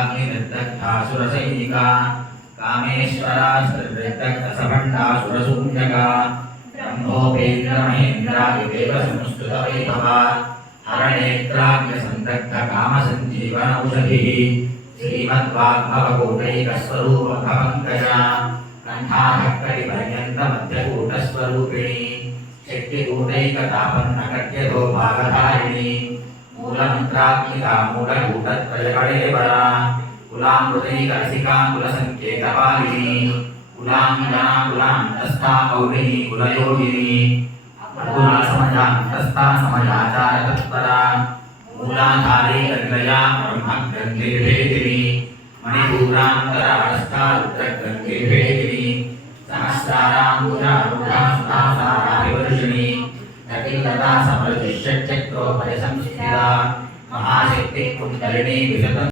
कालाग्निर्दग्धासुरसैनिका कामेश्वरास्तृदग्धसभण्डासुरसूञ्जका ब्रह्मोपेन्द्रमहेन्द्रादिदेवसंस्तुतवैभवा हरनेत्राग्निसन्दग्धकामसञ्जीवनौषधिः श्रीमद्वाग्भवकूटैकस्वरूपभवङ्कजा कण्ठाभक्कटिपर्यन्तमध्यकूटस्वरूपिणी शक्तिकूटैकतापन्नकट्यतो भागधारिणी मूलमन्त्रात्मिका मूलकूटत्रयकळेबरा कुलामृतैकरसिका कुलसङ्केतपालिनी कुलाङ्गना कुलान्तस्था पौरिणी कुलयोगिनी कुलासमयान्तस्था समयाचारतत्परा मूलाधारे कन्यया ब्रह्मग्रन्थिर्भेदिनी मणिपूरान्तरावस्था रुद्रग्रन्थिर्भेदिनी सहस्राराम्बुजारूढास्तासाराभिवर्षिणी जटिलता समरजिष्यचक्रोपरिसंस्थिता महाशक्तिः कुण्डलिनी विशतं